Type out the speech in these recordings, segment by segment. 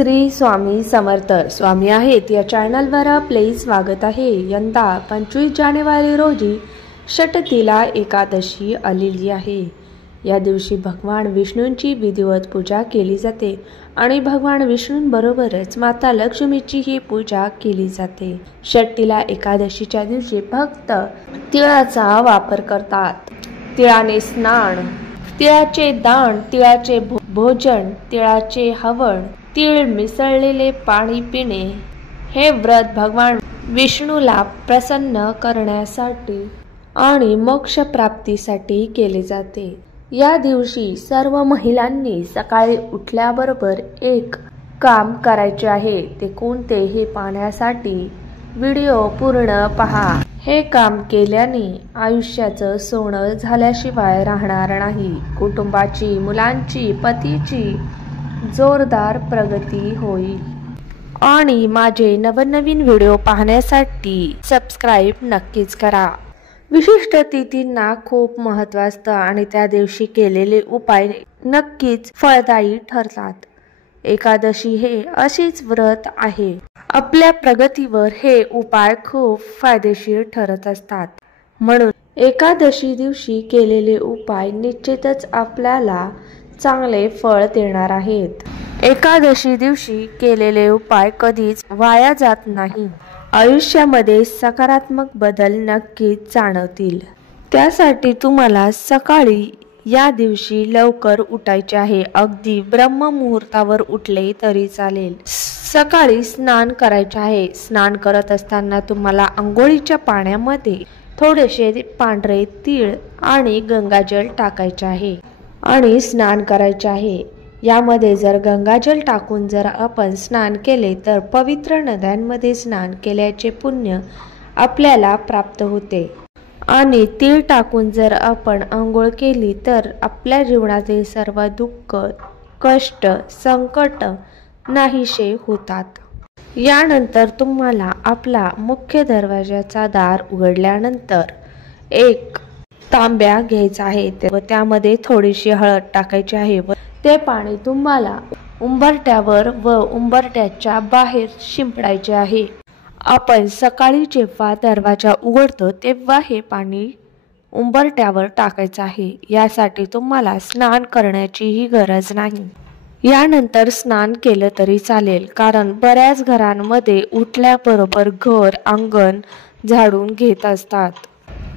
श्री स्वामी समर्थ स्वामी आहेत या चॅनलवर आपले स्वागत आहे। यंदा 25 जानेवारी रोजी षटतिला एकादशी आलेली आहे। या दिवशी भगवान विष्णूंची विधिवत पूजा केली जाते आणि भगवान विष्णूंबरोबरच माता लक्ष्मीची ही पूजा केली जाते। षटतिला एकादशीच्या दिवशी भक्त तिळाचा वापर करतात। तिळाने स्नान, तिळाचे दान, तिळाचे भोजन, तिळाचे हवन, तीळ मिसळलेले पाणी पिणे हे व्रत भगवान विष्णूला प्रसन्न करण्यासाठी आणि मोक्ष प्राप्तीसाठी केले जाते। या दिवशी सर्व महिलांनी सकाळी उठल्याबरोबर एक काम करायचे आहे। ते कोणते हे पाहण्यासाठी व्हिडिओ पूर्ण पहा। हे काम केल्याने आयुष्याचं सोनं झाल्याशिवाय राहणार नाही। कुटुंबाची, मुलांची, पतीची जोरदार प्रगती होईल। आणि माझे नवनवीन व्हिडिओ पाहण्यासाठी सबस्क्राइब नक्कीच करा। विशिष्ट तिथींना खूप महत्त्व असतं आणि त्या दिवशी केलेले उपाय नक्कीच फळदायी ठरतात। एकादशी हे अशीच व्रत आहे। आपल्या प्रगतीवर हे उपाय खूप फायदेशीर ठरत असतात। म्हणून एकादशी दिवशी केलेले उपाय निश्चितच आपल्याला चांगले फळ देणार आहेत। एकादशी दिवशी केलेले उपाय कधीच वाया जात नाही। आयुष्यामध्ये सकारात्मक बदल नक्कीच जाणवतील। त्यासाठी तुम्हाला सकाळी या दिवशी लवकर उठायचे आहे। अगदी ब्रह्ममुहूर्तावर उठले तरी चालेल। सकाळी स्नान करायचे आहे। स्नान करत असताना तुम्हाला आंघोळीच्या पाण्यामध्ये थोडेसे पांढरे तीळ आणि गंगाजल टाकायचे आहे आणि स्नान करायचे आहे। यामध्ये जर गंगाजल टाकून जर आपण स्नान केले तर पवित्र नद्यांमध्ये स्नान केल्याचे पुण्य आपल्याला प्राप्त होते। आणि तीळ टाकून जर आपण आंघोळ केली तर आपल्या जीवनातील सर्व दुःख, कष्ट, संकट नाहीसे होतात। यानंतर तुम्हाला आपला मुख्य दरवाजाचा दार उघडल्यानंतर एक तांब्या घ्यायचा आहे व त्यामध्ये थोडीशी हळद टाकायची आहे व ते पाणी तुम्हाला उंबरठ्यावर व उंबरठ्याच्या बाहेर शिंपडायचे आहे। आपण सकाळी जेव्हा दरवाजा उघडतो तेव्हा हे पाणी उंबरठ्यावर टाकायचं आहे। यासाठी तुम्हाला स्नान करण्याचीही गरज नाही। यानंतर स्नान केलं तरी चालेल, कारण बऱ्याच घरांमध्ये उठल्याबरोबर घर, अंगण झाडून घेत असतात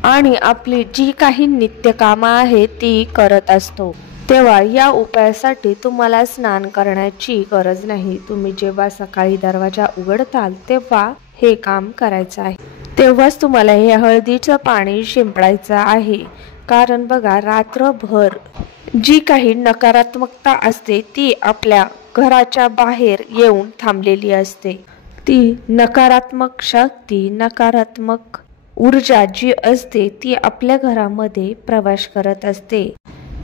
आणि आपली जी काही नित्यकामं आहेत ती करत असतो। तेव्हा या उपायासाठी तुम्हाला स्नान करण्याची गरज नाही। तुम्ही जेव्हा सकाळी दरवाजा उघडताल तेव्हा हे काम करायचं आहे। तेव्हाच तुम्हाला हे हळदीचं पाणी शिंपडायचं आहे। कारण बघा, रात्रभर जी काही नकारात्मकता असते ती आपल्या घराच्या बाहेर येऊन थांबलेली असते। ती नकारात्मक शक्ती, नकारात्मक ऊर्जा जी असते ती आपल्या घरामध्ये प्रवेश करत असते।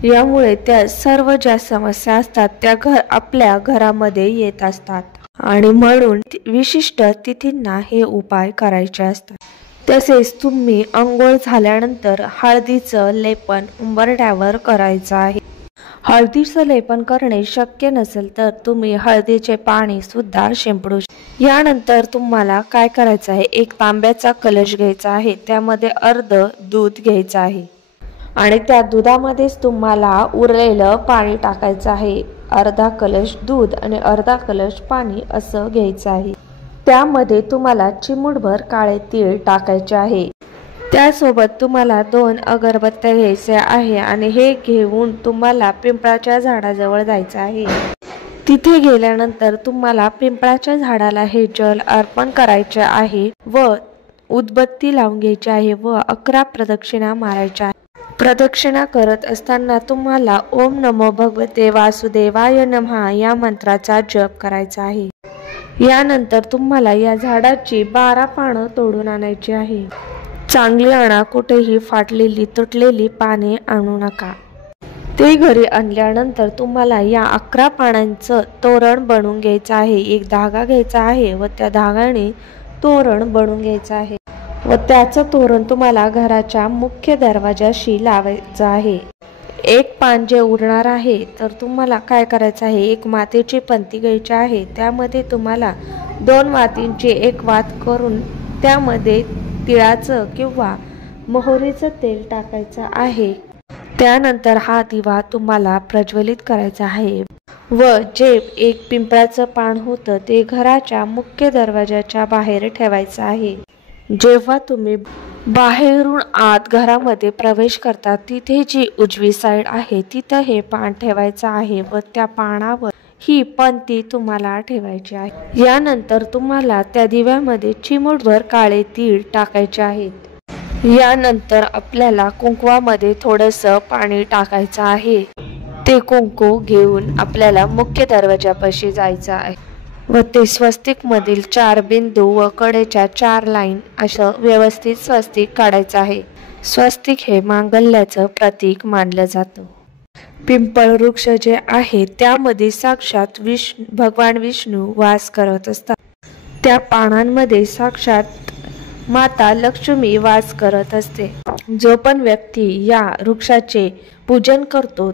यामुळे त्या सर्व ज्या समस्या असतात त्या आपल्या घरामध्ये येत असतात आणि म्हणून विशिष्ट तिथींना हे उपाय करायचे असतात। तसेच तुम्ही अंघोळ झाल्यानंतर हळदीचं लेपन उंबरठ्यावर करायचं आहे। हळदीचं लेपन करणे शक्य नसेल तर तुम्ही हळदीचे पाणी सुद्धा शिंपडू शकता। यानंतर तुम्हाला काय करायचं आहे, एक तांब्याचा कलश घ्यायचा आहे, त्यामध्ये अर्ध दूध घ्यायचं आहे आणि त्या दुधामध्येच तुम्हाला उरलेलं पाणी टाकायचं आहे। अर्धा कलश दूध आणि अर्धा कलश पाणी असं घ्यायचं आहे। त्यामध्ये तुम्हाला चिमूटभर काळे तीळ टाकायचे आहे। त्यासोबत तुम्हाला 2 अगरबत्त्या घ्यायच्या आहे आणि हे घेऊन तुम्हाला पिंपळाच्या झाडाजवळ जायचं आहे। तिथे गेल्यानंतर तुम्हाला पिंपळाच्या झाडाला हे जल अर्पण करायचे आहे व उदबत्ती लावून घ्यायची आहे व 11 प्रदक्षिणा मारायच्या आहेत। प्रदक्षिणा करत असताना तुम्हाला ओम नमो भगवते वासुदेवाय नमः या मंत्राचा जप करायचा आहे। यानंतर तुम्हाला या झाडाची 12 पानं तोडून आणायची आहे। चांगली आणा, कुठेही फाटलेली तुटलेली पाने आणू नका। ते घरी आणल्यानंतर तुम्हाला या 11 पानांचं तोरण बनवून घ्यायचं आहे। एक धागा घ्यायचा आहे व त्या धागाने तोरण बनवून घ्यायचं आहे व त्याचं तोरण तुम्हाला घराच्या मुख्य दरवाजाशी लावायचं आहे। एक पान जे उरणार आहे तर तुम्हाला काय करायचं आहे, एक मातीची पंती घ्यायची आहे. त्यामध्ये तुम्हाला 2 वातींची एक वात करून त्यामध्ये तिळाचं किंवा मोहरीचं तेल टाकायचं आहे. त्यानंतर हा दिवा तुम्हाला प्रज्वलित करायचा आहे व जे एक पिंपळाचं पान होतं ते घराच्या मुख्य दरवाजाच्या बाहेर ठेवायचं आहे. जेव्हा तुम्ही बाहेरून आत घरामध्ये प्रवेश करता तिथे जी उजवी साईड आहे तिथं हे पान ठेवायचं आहे व त्या पानावर ही पंती तुम्हाला ठेवायची आहे. यानंतर तुम्हाला त्या दिव्यामध्ये चिमूटभर काळे तीळ टाकायचे आहेत. यानंतर आपल्याला कुंकवामध्ये थोडंसं पाणी टाकायचं आहे. ते कुंकू घेऊन आपल्याला मुख्य दरवाजापाशी जायचं आहे व ते स्वस्तिक मधील 4 बिंदू व कडेच्या 4 लाईन असं व्यवस्थित स्वस्तिक काढायचं आहे. स्वस्तिक हे मांगल्याचं प्रतीक मानलं जातं. पिंपळ वृक्ष जे आहे त्यामध्ये साक्षात भगवान विष्णू वास करत असतात. त्या पानांमध्ये साक्षात माता लक्ष्मी वास करत असते. जो पण व्यक्ती या वृक्षाचे पूजन करतो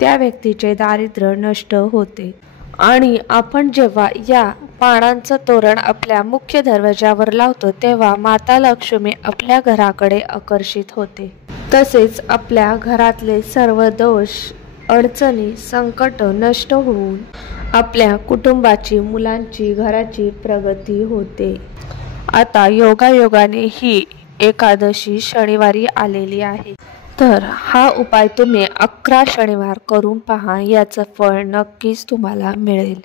त्या व्यक्तीचे दारिद्र्य नष्ट होते. आणि आपण जेव्हा या पानांचं तोरण आपल्या मुख्य दरवाजावर लावतो तेव्हा माता लक्ष्मी आपल्या घराकडे आकर्षित होते. तसेच आपल्या घरातले सर्व दोष, अडचणी, संकट नष्ट होऊन आपल्या कुटुंबाची, मुलांची, घराची प्रगती होते. आता योगायोगाने ही एकादशी शनिवारी आलेली आहे. तर हा उपाय तुम्ही 11 शनिवार करून पहा, याचं फळ नक्कीच तुम्हाला मिळेल.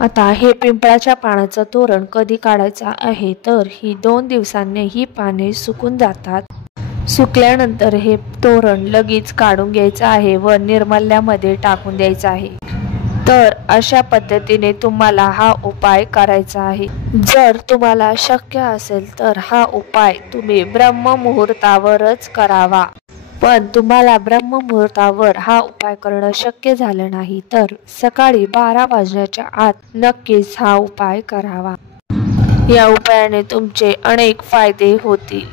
आता हे पिंपळाच्या पानाचं तोरण कधी काढायचं आहे तर ही 2 दिवसांनी ही पाने सुकून जातात. सुकल्यानंतर हे तोरण लगेच काढून घ्यायचं आहे व निर्मल्यामध्ये टाकून द्यायचं आहे. तर अशा पद्धतीने तुम्हाला हा उपाय करायचा आहे. जर तुम्हाला शक्य असेल तर हा उपाय तुम्ही ब्रह्ममुहूर्तावरच करावा. पण तुम्हाला ब्रह्ममुहूर्तावर हा उपाय करणं शक्य झालं नाही तर सकाळी 12 वाजण्याच्या आत नक्कीच हा उपाय करावा. या उपायाने तुमचे अनेक फायदे होतील.